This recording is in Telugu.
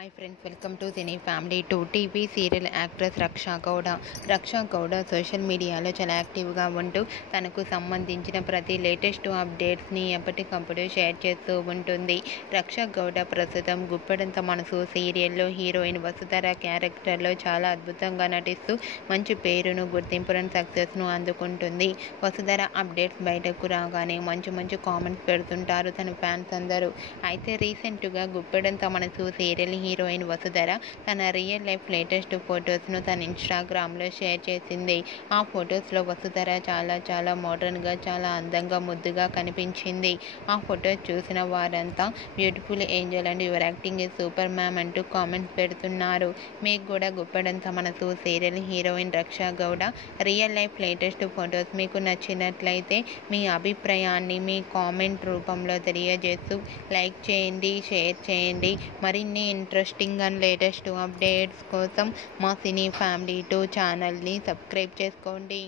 Hi friends, welcome to cine family. TV serial actress Raksha Gowda social మీడియాలో చాలా యాక్టివ్గా ఉంటూ తనకు సంబంధించిన ప్రతి లేటెస్ట్ అప్డేట్స్ని ఎప్పటికప్పుడు షేర్ చేస్తూ ఉంటుంది. రక్షా గౌడ ప్రస్తుతం గుప్పెడంత మనసు సీరియల్లో హీరోయిన్ వసుధర క్యారెక్టర్లో చాలా అద్భుతంగా నటిస్తూ మంచి పేరును, గుర్తింపును, సక్సెస్ను అందుకుంటుంది. వసుధర అప్డేట్స్ బయటకు రాగానే మంచి కామెంట్స్ పెడుతుంటారు తన ఫ్యాన్స్ అందరూ. అయితే రీసెంట్గా గుప్పెడంత మనసు సీరియల్ హీరోయిన్ వసుధర తన రియల్ లైఫ్ లేటెస్ట్ ఫొటోస్ను తన ఇన్స్టాగ్రామ్లో షేర్ చేసింది. ఆ ఫొటోస్లో వసుధర చాలా మోడర్న్గా, చాలా అందంగా, ముద్దుగా కనిపించింది. ఆ ఫొటోస్ చూసిన వారంతా beautiful angel and your acting is super ma'am అంటూ కామెంట్స్ పెడుతున్నారు. మీకు కూడా Guppedantha Manasu serial heroine Raksha Gowda real life latest photos మీకు నచ్చినట్లయితే మీ అభిప్రాయాన్ని మీ కామెంట్ రూపంలో తెలియజేస్తూ లైక్ చేయండి, షేర్ చేయండి. మరిన్ని ఇంట్రెస్టింగ్ అండ్ లేటెస్ట్ అప్డేట్స్ కోసం మా సినీ ఫ్యామిలీ 2 ఛానల్ని సబ్స్క్రైబ్ చేసుకోండి.